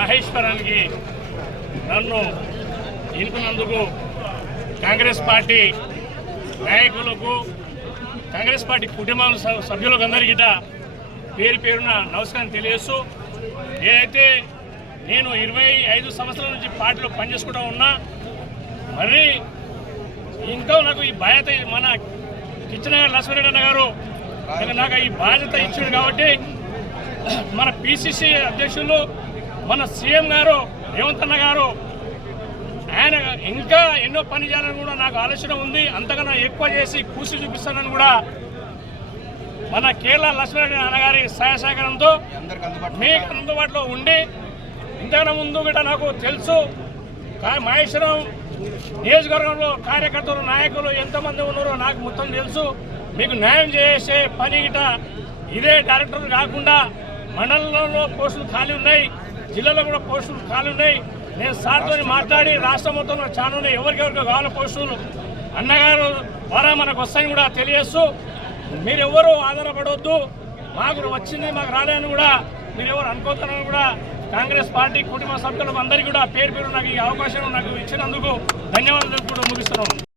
మహేశ్వరానికి నన్ను ఎన్నుకున్నందుకు కాంగ్రెస్ పార్టీ నాయకులకు, కాంగ్రెస్ పార్టీ కుటుంబ సభ్యులకు అందరికీ పేరు పేరున నమస్కారం తెలియజేస్తూ, ఏదైతే నేను 25 సంవత్సరాల నుంచి పార్టీలో పనిచేసుకుంటూ ఉన్నా, మరి ఇంకా నాకు ఈ బాధ్యత మన కిచ్చనగర్ లక్ష్మీరెడ్డి అన్న గారు నాకు ఈ బాధ్యత ఇచ్చాడు కాబట్టి, మన పిసిసి అధ్యక్షులు మన సీఎం గారు రేవంత్ అన్న గారు ఆయన ఇంకా ఎన్నో పని చేయాలని కూడా నాకు ఆలోచన ఉంది. అంతకన్నా ఎక్కువ చేసి కృషి చూపిస్తానని కూడా మన కేరళ లక్ష్మీరెడ్డి అన్నగారి సహాయ సహకారంతో మీకు అందుబాటులో ఉండి, ఇంతకన్నా ముందు కూడా నాకు తెలుసు మహేశ్వరం నియోజకవర్గంలో కార్యకర్తలు నాయకులు ఎంతమంది ఉన్నారో నాకు మొత్తం తెలుసు. మీకు న్యాయం చేసే పని గిట ఇదే డైరెక్టర్లు కాకుండా మండలంలో పోస్టులు ఖాళీ ఉన్నాయి, జిల్లాలో కూడా పోస్టులు ఖాళీ ఉన్నాయి. నేను సార్తో మాట్లాడి రాష్ట్రం మొత్తంలో చాలా ఉన్నాయి, ఎవరికెవరికి కావాల పోస్టులు అన్నగారు ద్వారా మనకు వస్తాయని కూడా తెలియజేస్తూ, మీరెవరూ ఆధారపడవద్దు, మాకు వచ్చింది మాకు రాలేదని కూడా మీరెవరు అనుకోతారని కూడా కాంగ్రెస్ పార్టీ కుటుంబ సభ్యులకు అందరికీ కూడా పేరు పేరు నాకు ఈ అవకాశం నాకు ఇచ్చినందుకు ధన్యవాదాలు కూడా ముగిస్తున్నాను.